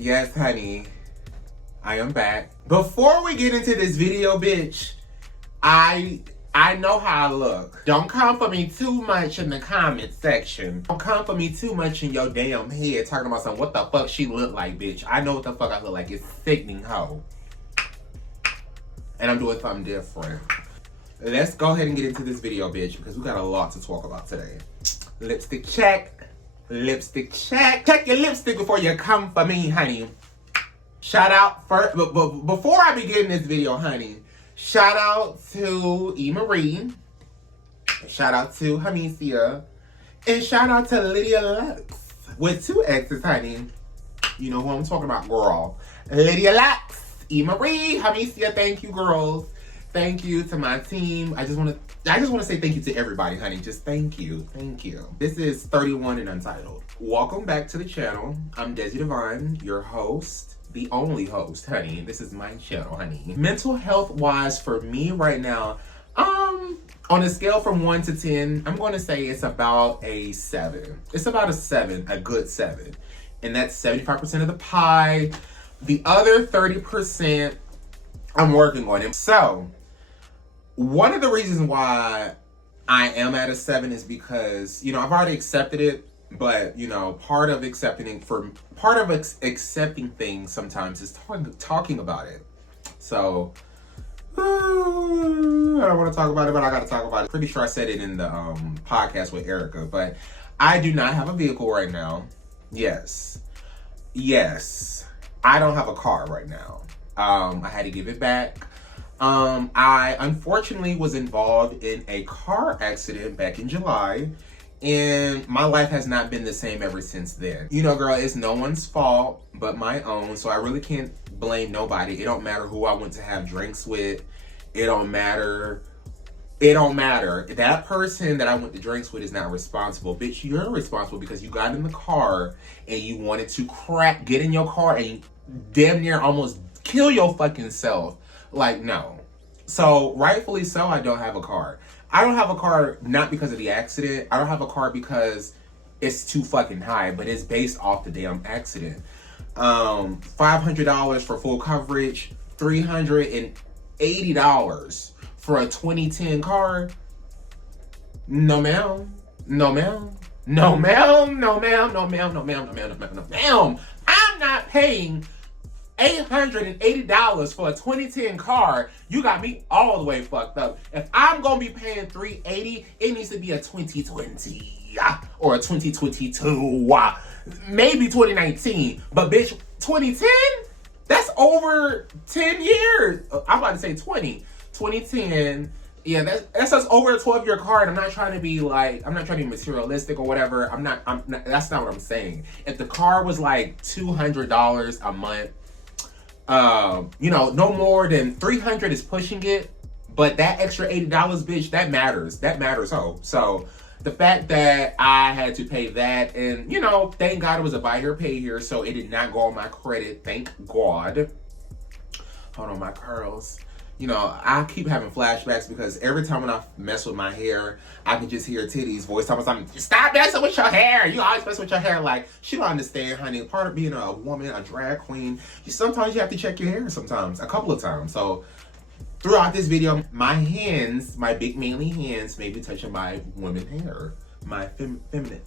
Yes, honey. I am back. Before we get into this video, bitch, I know how I look. Don't come for me too much in the comment section. Don't come for me too much in your damn head talking about something. What the fuck she look like, bitch? I know what the fuck I look like. It's sickening, hoe. And I'm doing something different. Let's go ahead and get into this video, bitch, because we got a lot to talk about today. Lipstick check. Lipstick check. Check your lipstick before you come for me, honey. Shout out first, but before I begin this video, honey, shout out to E. Marie. Shout out to Hamicia. And shout out to Lydia Lux. With 2 X's, honey. You know who I'm talking about, girl. Lydia Lux, E. Marie, Hamicia, thank you, girls. Thank you to my team. I just want to say thank you to everybody, honey. Just thank you. Thank you. This is 31 and Untitled. Welcome back to the channel. I'm Desi Divine, your host. The only host, honey. This is my channel, honey. Mental health wise for me right now, on a scale from 1 to 10, I'm going to say it's about a 7. It's about a 7, a good 7. And that's 75% of the pie. The other 30%, I'm working on it. So, one of the reasons why I am at a 7 is because, you know, I've already accepted it. But, you know, part of accepting things sometimes is talking about it. So, I don't want to talk about it, but I got to talk about it. Pretty sure I said it in the podcast with Erica, but I do not have a vehicle right now. Yes, I don't have a car right now. I had to give it back. I unfortunately was involved in a car accident back in July. And my life has not been the same ever since then. You know, girl, it's no one's fault but my own. So I really can't blame nobody. It don't matter who I went to have drinks with. It don't matter. That person that I went to drinks with is not responsible. Bitch, you're responsible because you got in the car and you wanted to get in your car and you damn near almost kill your fucking self. Like, no. So rightfully so, I don't have a car. I don't have a car not because of the accident. I don't have a car because it's too fucking high, but it's based off the damn accident. $500 for full coverage, $380 for a 2010 car. No ma'am. No ma'am. No ma'am. No ma'am. No ma'am. No ma'am. No ma'am. No ma'am. No ma'am. I'm not paying $880 for a 2010 car. You got me all the way fucked up. If I'm gonna be paying $380, it needs to be a 2020 or a 2022, maybe 2019. But bitch, 2010? That's over 10 years. I'm about to say 20. 2010. Yeah, that's just over a 12-year car, and I'm not trying to be materialistic or whatever. That's not what I'm saying. If the car was like $200 a month, you know, no more than $300 is pushing it, but that extra $80, bitch, that matters. So the fact that I had to pay that, and you know, thank God it was a buy here, pay here, so it did not go on my credit. Thank God. Hold on, my curls. You know, I keep having flashbacks because every time when I mess with my hair, I can just hear Titty's voice talking about something. Stop messing with your hair. You always mess with your hair. Like, she don't understand, honey. Part of being a woman, a drag queen, sometimes you have to check your hair sometimes, a couple of times. So throughout this video, my hands, my big manly hands may be touching my woman hair. My feminine.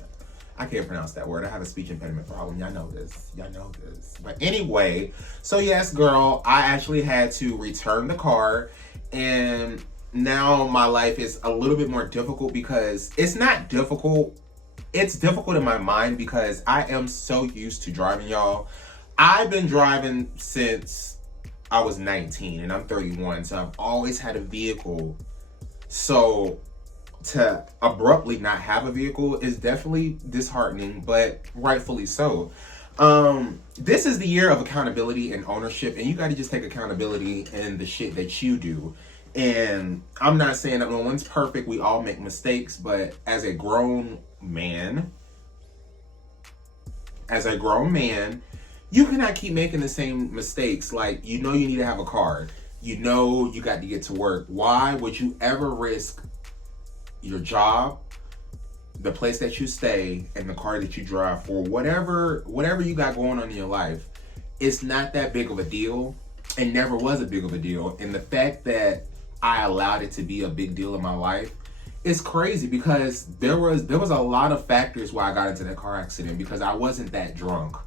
I can't pronounce that word. I have a speech impediment problem. Y'all know this. But anyway, so yes, girl, I actually had to return the car. And now my life is a little bit more difficult because it's not difficult. It's difficult in my mind because I am so used to driving, y'all. I've been driving since I was 19 and I'm 31. So I've always had a vehicle. So to abruptly not have a vehicle is definitely disheartening, but rightfully so. This is the year of accountability and ownership, and you got to just take accountability in the shit that you do. And I'm not saying that no one's perfect. We all make mistakes, but as a grown man, you cannot keep making the same mistakes. Like, you know, you need to have a car. You know, you got to get to work. Why would you ever risk your job, the place that you stay, and the car that you drive for whatever you got going on in your life? it's not that big of a deal. It never was a big of a deal. And the fact that I allowed it to be a big deal in my life is crazy, because there was a lot of factors why I got into that car accident, because I wasn't that drunk.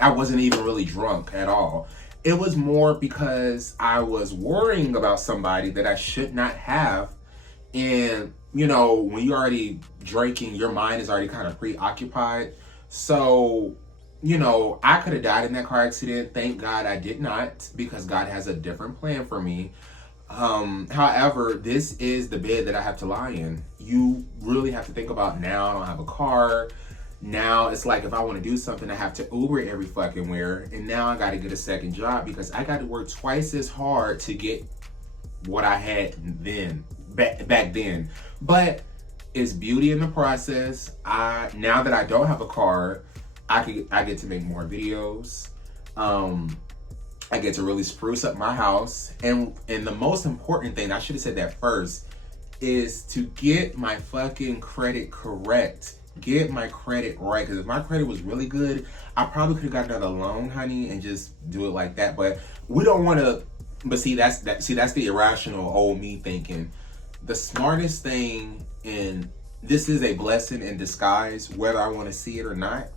I wasn't even really drunk at all. It was more because I was worrying about somebody that I should not have. And, you know, when you're already drinking, your mind is already kind of preoccupied. So, you know, I could have died in that car accident. Thank God I did not, because God has a different plan for me. However, this is the bed that I have to lie in. You really have to think about, now I don't have a car. Now it's like, if I want to do something, I have to Uber every fucking where. And now I got to get a second job, because I got to work twice as hard to get what I had then, back then. But it's beauty in the process. Now that I don't have a car, I get to make more videos. I get to really spruce up my house. And the most important thing, I should have said that first, is to get my fucking credit correct. Get my credit right. Because if my credit was really good, I probably could have got another loan, honey, and just do it like that. But we don't want to. But see, that's the irrational old me thinking. The smartest thing, and this is a blessing in disguise, whether I want to see it or not.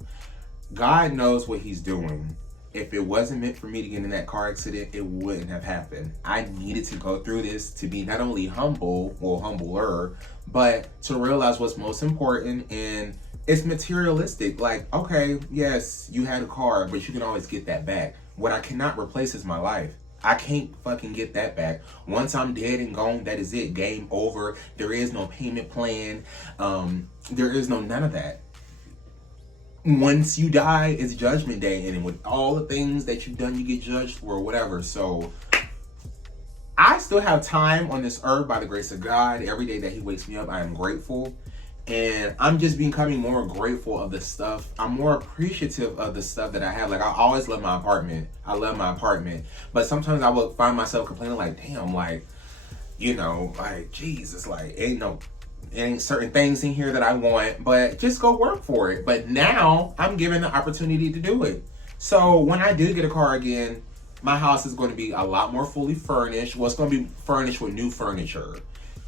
God knows what he's doing. If it wasn't meant for me to get in that car accident, it wouldn't have happened. I needed to go through this to be not only humble, or humbler, but to realize what's most important. And it's materialistic. Like, okay, yes, you had a car, but you can always get that back. What I cannot replace is my life. I can't fucking get that back. Once I'm dead and gone, that is it. Game over. There is no payment plan. There is no none of that. Once you die, it's judgment day, and with all the things that you've done, you get judged for, whatever. So I still have time on this earth by the grace of God. Every day that he wakes me up, I am grateful. And I'm just becoming more grateful of the stuff. I'm more appreciative of the stuff that I have. Like, I always love my apartment. I love my apartment. But sometimes I will find myself complaining, like, damn, like, you know, like, Jesus, like, ain't certain things in here that I want, but just go work for it. But now I'm given the opportunity to do it. So when I do get a car again, my house is going to be a lot more fully furnished. Well, it's going to be furnished with new furniture.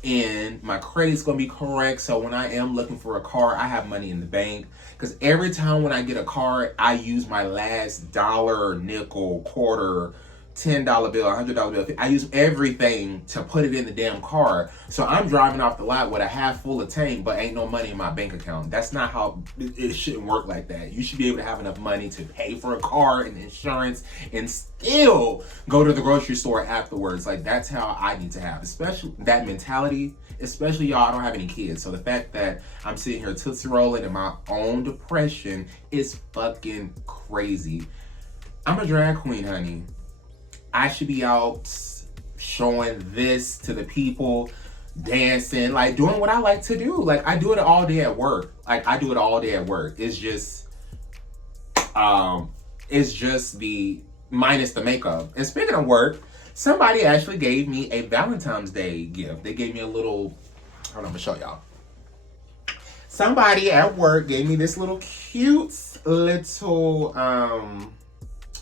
And my credit's going to be correct. So when I am looking for a car, I have money in the bank. Because every time when I get a car, I use my last dollar, nickel, quarter, $10 bill, $100 bill. I use everything to put it in the damn car. So I'm driving off the lot with a half full of tank, but ain't no money in my bank account. That's not how it shouldn't work like that. You should be able to have enough money to pay for a car and insurance and still go to the grocery store afterwards. Like, that's how I need to have, especially that mentality. Especially y'all, I don't have any kids. So the fact that I'm sitting here tootsie rolling in my own depression is fucking crazy. I'm a drag queen, honey. I should be out showing this to the people, dancing, like doing what I like to do. Like, I do it all day at work. It's just the minus the makeup. And speaking of work, somebody actually gave me a Valentine's Day gift. They gave me a little, hold on, I'm gonna show y'all. Somebody at work gave me this little cute little,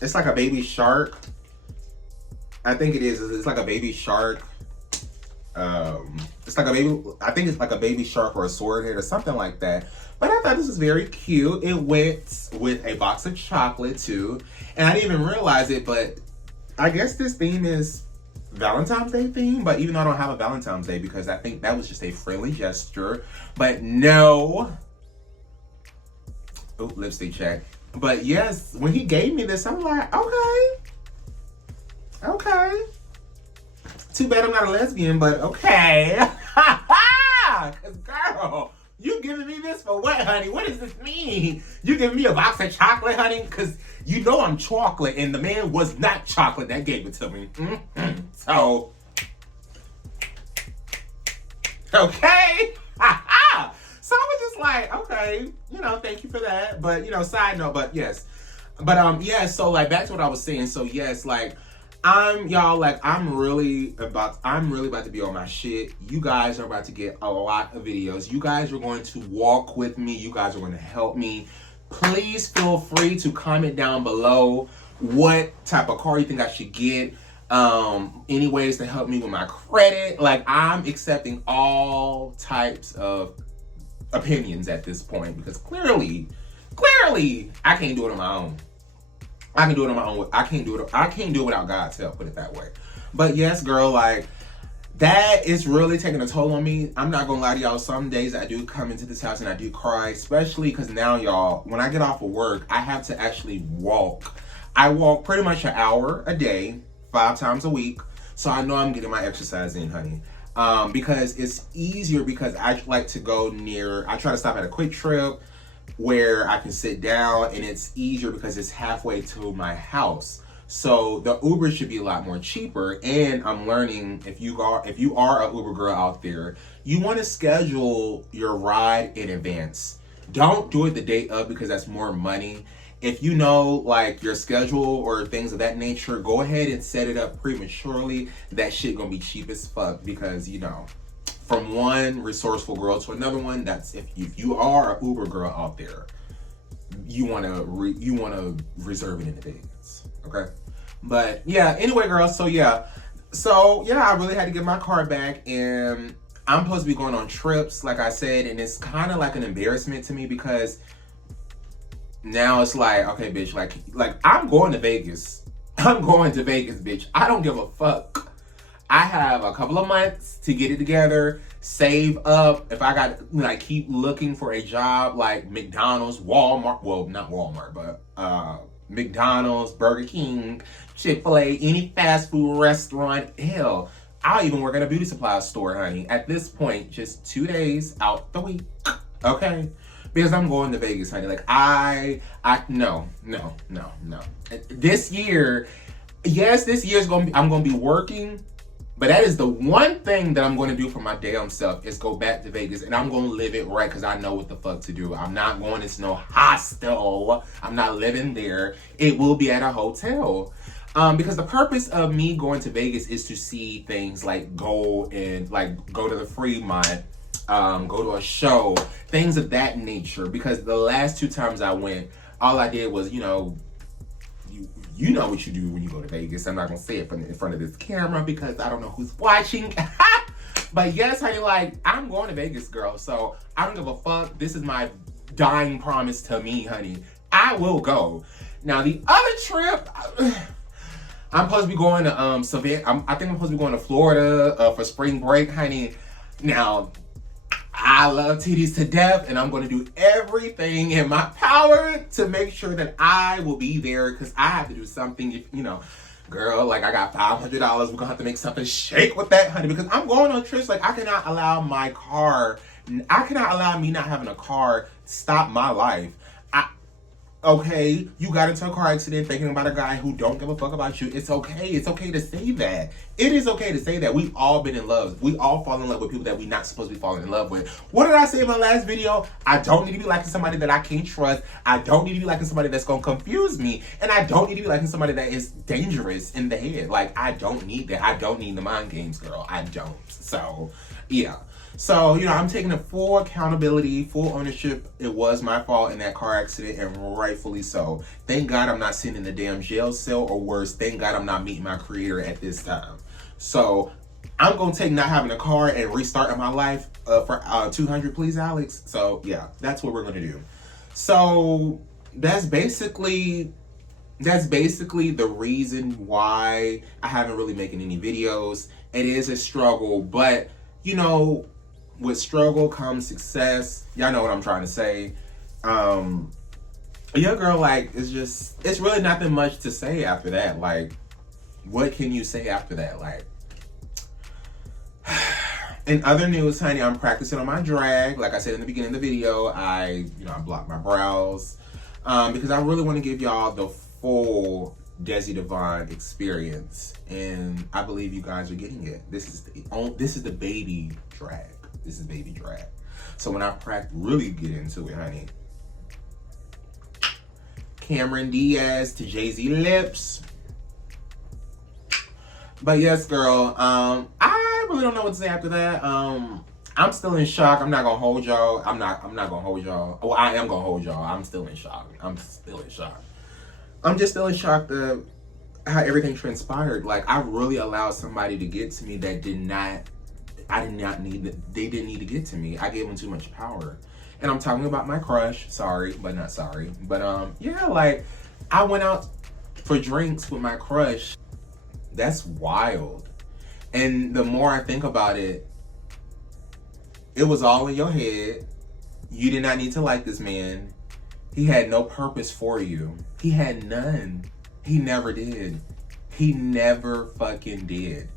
it's like a baby shark. I think it is. It's like a baby shark. It's like a baby, I think it's like a baby shark or a sword head or something like that. But I thought this was very cute. It went with a box of chocolate too. And I didn't even realize it, but I guess this theme is Valentine's Day theme. But even though I don't have a Valentine's Day, because I think that was just a friendly gesture. But no. Oh, lipstick check. But yes, when he gave me this, I'm like, okay. Too bad I'm not a lesbian, but okay. Cause girl, you giving me this for what, honey? What does this mean? You giving me a box of chocolate, honey? Cause you know I'm chocolate, and the man was not chocolate that gave it to me. So, okay. So I was just like, okay, thank you for that. But, side note, but yes. But, so like back to what I was saying. So yes, like, I'm really about to be on my shit. You guys are about to get a lot of videos. You guys are going to walk with me. You guys are going to help me. Please feel free to comment down below what type of car you think I should get, any ways to help me with my credit. Like, I'm accepting all types of opinions at this point, because clearly I can't do it on my own. I can do it on my own. I can't do it without God's help, put it that way. But yes, girl, like, that is really taking a toll on me. I'm not gonna lie to y'all. Some days I do come into this house and I do cry, especially because now, y'all, when I get off of work, I have to actually walk. I walk pretty much an hour a day, 5 times a week. So I know I'm getting my exercise in, honey. Because it's easier, because I like to go I try to stop at a Quick Trip where I can sit down, and it's easier because it's halfway to my house. So the Uber should be a lot more cheaper. And I'm learning, if you are a Uber girl out there, you want to schedule your ride in advance. Don't do it the day of, because that's more money. If you know, like, your schedule or things of that nature, go ahead and set it up prematurely. That shit gonna be cheap as fuck, because, you know, from one resourceful girl to another one, that's if you are a Uber girl out there, you wanna reserve it in advance, okay? But yeah, anyway, girl. So yeah, I really had to get my car back, and I'm supposed to be going on trips, like I said, and it's kind of like an embarrassment to me, because now it's like, okay, bitch, like I'm going to Vegas. I'm going to Vegas, bitch. I don't give a fuck. I have a couple of months to get it together, save up. If I got, like, keep looking for a job like McDonald's, Walmart, well, not Walmart, but McDonald's, Burger King, Chick-fil-A, any fast food restaurant. Hell, I'll even work at a beauty supply store, honey. At this point, just 2 days out the week, okay? Because I'm going to Vegas, honey. Like, no. This year, yes, I'm gonna be working, but that is the one thing that I'm going to do for my damn self, is go back to Vegas, and I'm going to live it right, because I know what the fuck to do. I'm not going to no hostel. I'm not living there. It will be at a hotel. Because the purpose of me going to Vegas is to see things like go to the Fremont, go to a show, things of that nature. Because the last 2 times I went, all I did was, you know what you do when you go to Vegas. I'm not gonna say it in front of this camera, because I don't know who's watching. But yes, honey, like, I'm going to Vegas, girl. So I don't give a fuck. This is my dying promise to me, honey. I will go. Now, the other trip, I'm supposed to be going to Savannah. I think I'm supposed to be going to Florida for spring break, honey. Now, I love titties to death, and I'm going to do everything in my power to make sure that I will be there, because I have to do something. If, you know, girl, like, I got $500. We're going to have to make something shake with that, honey, because I'm going on trips. Like, I cannot allow me not having a car stop my life. Okay, you got into a car accident thinking about a guy who don't give a fuck about you. It's okay. It's okay to say that. It is okay to say that. We've all been in love. We all fall in love with people that we're not supposed to be falling in love with. What did I say in my last video? I don't need to be liking somebody that I can't trust. I don't need to be liking somebody that's going to confuse me. And I don't need to be liking somebody that is dangerous in the head. Like, I don't need that. I don't need the mind games, girl. I don't. So, yeah. So, you know, I'm taking full accountability, full ownership. It was my fault in that car accident, and rightfully so. Thank God I'm not sitting in a damn jail cell, or worse, thank God I'm not meeting my creator at this time. So, I'm going to take not having a car and restarting my life for 200, please, Alex. So, yeah, that's what we're going to do. So, that's basically the reason why I haven't really making any videos. It is a struggle, but, you know, with struggle comes success. Y'all know what I'm trying to say. Yeah, girl, like, it's really nothing much to say after that. Like, what can you say after that? Like, in other news, honey, I'm practicing on my drag. Like I said in the beginning of the video, I blocked my brows, because I really want to give y'all the full Desi Devon experience, and I believe you guys are getting it. This is the baby drag. This is baby drag. So when I really get into it, honey, Cameron Diaz to Jay-Z lips. But yes, girl, I really don't know what to say after that. I'm still in shock. I'm not gonna hold y'all. I'm not gonna hold y'all. Well, I am gonna hold y'all. I'm still in shock. I'm just still in shock of how everything transpired. Like, I really allowed somebody to get to me that they didn't need to get to me. I gave them too much power. And I'm talking about my crush. Sorry, but not sorry. But yeah, like, I went out for drinks with my crush. That's wild. And the more I think about it, it was all in your head. You did not need to like this man. He had no purpose for you. He had none. He never did. He never fucking did.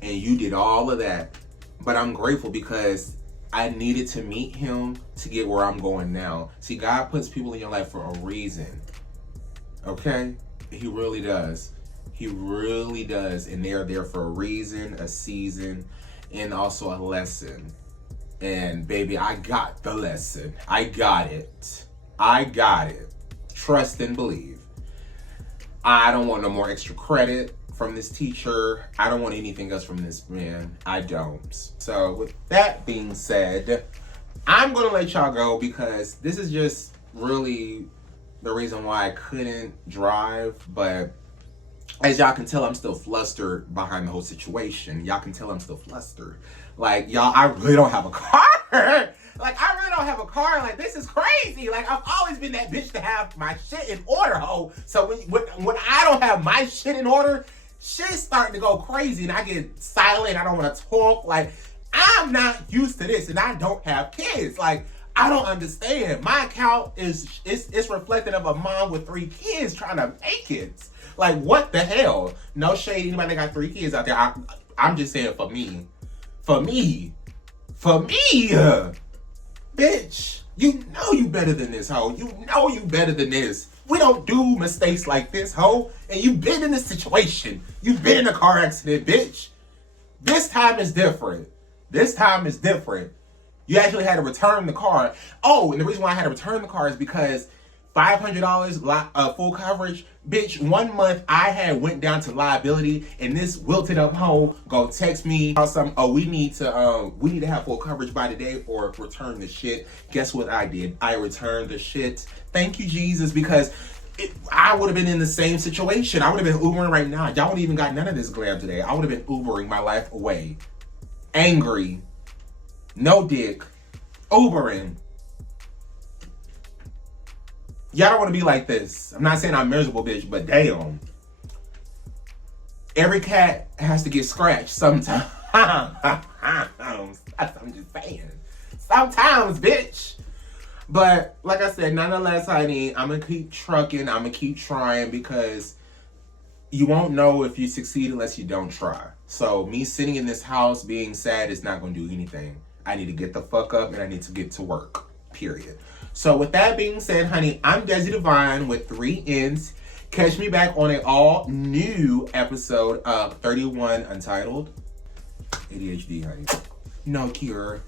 And you did all of that. But I'm grateful because I needed to meet him to get where I'm going now. See, God puts people in your life for a reason. Okay? He really does. He really does. And they're there for a reason, a season, and also a lesson. And baby, I got the lesson. I got it. I got it. Trust and believe. I don't want no more extra credit from this teacher. I don't want anything else from this man. I don't. So with that being said, I'm going to let y'all go because this is just really the reason why I couldn't drive. But as y'all can tell, I'm still flustered behind the whole situation. Y'all can tell I'm still flustered. Like, y'all, I really don't have a car. Like, I really don't have a car. Like, this is crazy. Like, I've always been that bitch to have my shit in order, ho. So when I don't have my shit in order, shit's starting to go crazy and I get silent. I don't want to talk. Like, I'm not used to this and I don't have kids. Like, I don't understand. My account is reflective of a mom with 3 kids trying to make it. Like, what the hell? No shade, anybody that got 3 kids out there. I'm just saying for me. For me. Bitch, you know you better than this, ho. You know you better than this. We don't do mistakes like this, ho. And you've been in this situation. You've been in a car accident, bitch. This time is different. This time is different. You actually had to return the car. Oh, and the reason why I had to return the car is because $500 full coverage. Bitch, 1 month I had went down to liability and this wilted up hoe go text me about something. Oh, we need to have full coverage by today or return the shit. Guess what I did? I returned the shit. Thank you, Jesus, because I would have been in the same situation. I would have been Ubering right now. Y'all wouldn't even got none of this glam today. I would have been Ubering my life away. Angry. No dick. Ubering. Y'all don't want to be like this. I'm not saying I'm miserable, bitch, but damn. Every cat has to get scratched sometimes. I'm just saying. Sometimes, bitch. But like I said, nonetheless, honey, I'm going to keep trucking. I'm going to keep trying because you won't know if you succeed unless you don't try. So me sitting in this house being sad is not going to do anything. I need to get the fuck up and I need to get to work. Period. So with that being said, honey, I'm Desi Divine with 3 N's. Catch me back on an all new episode of 31 Untitled. ADHD, honey. No cure.